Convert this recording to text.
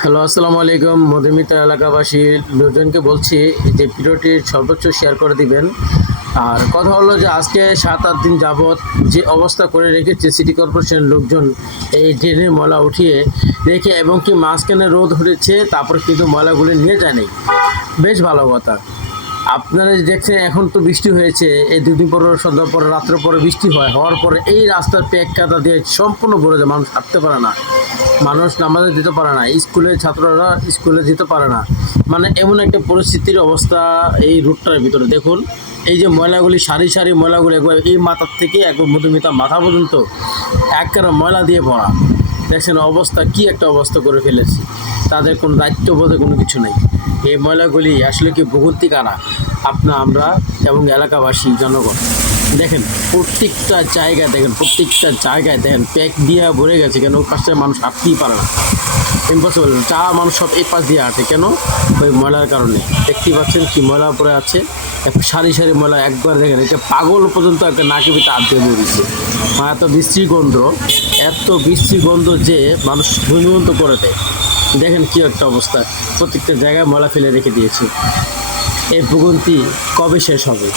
Hello, আসসালামু আলাইকুম। মধুমিতা এলাকাবাসী লোকজনকে বলছি যে ভিডিওটি সর্বোচ্চ শেয়ার করে দিবেন। আর কথা হলো যে আজকে 7-8 দিন যাবৎ যে অবস্থা করে রেখেছে সিটি কর্পোরেশনের লোকজন, এই ড্রেনের ময়লা উঠিয়ে রেখে এবং কি মাঝখানে রোদ উঠেছে, তারপর কিন্তু ময়লাগুলি নিয়ে যায় নাই। বেশ ভালো কথা। আপনারা যে দেখছেন এখন তো বৃষ্টি হয়েছে, এই দুদিন পরে সন্ধ্যার পরে রাত্রের পরে বৃষ্টি হওয়ার পরে এই রাস্তার পেক কাদা দিয়ে সম্পূর্ণ ভরে যায়, মানুষ হাঁটতে পারে না, মানুষ নামাজে যেতে পারে না, স্কুলের ছাত্ররা স্কুলে যেতে পারে না। মানে এমন একটা পরিস্থিতির অবস্থা এই রুটটার ভিতরে। দেখুন এই যে ময়লাগুলি, সারি সারি ময়লাগুলি একবার এই মাথার থেকে একবার মধুমিতা মাথা পর্যন্ত একবারে ময়লা দিয়ে ভরা। দেখছেন অবস্থা, কি একটা অবস্থা করে ফেলেছে। তাদের কোনো দায়িত্ববোধে কোনো কিছু নেই। এই ময়লাগুলি আসলে কি ভুগন্তি কারা? আমরা এবং এলাকাবাসী জনগণ। দেখেন প্রত্যেকটা জায়গায়, দেখেন প্যাক দিয়ে ভরে গেছে। কেন? ওই পাশে মানুষ হাঁটতেই পারে না, ইম্পসিবল। চা মানুষ সব এই পাশ দিয়ে হাঁটে কেন? ওই ময়লার কারণে। দেখতেই পাচ্ছেন কি ময়লা পরে আছে, সারি সারি ময়লা। একবার দেখেন এটা পাগল পর্যন্ত একটা নাকে ভিতরে হাত দিয়ে বেরিয়েছে। এত বিশ্রী গন্ধ, এত বিশ্রী গন্ধ যে মানুষ বমিবন্ত করে দেয়। দেখেন কি একটা অবস্থা, প্রত্যেকটা জায়গায় ময়লা ফেলে রেখে দিয়েছে। এই ভোগান্তি কবে শেষ হবে?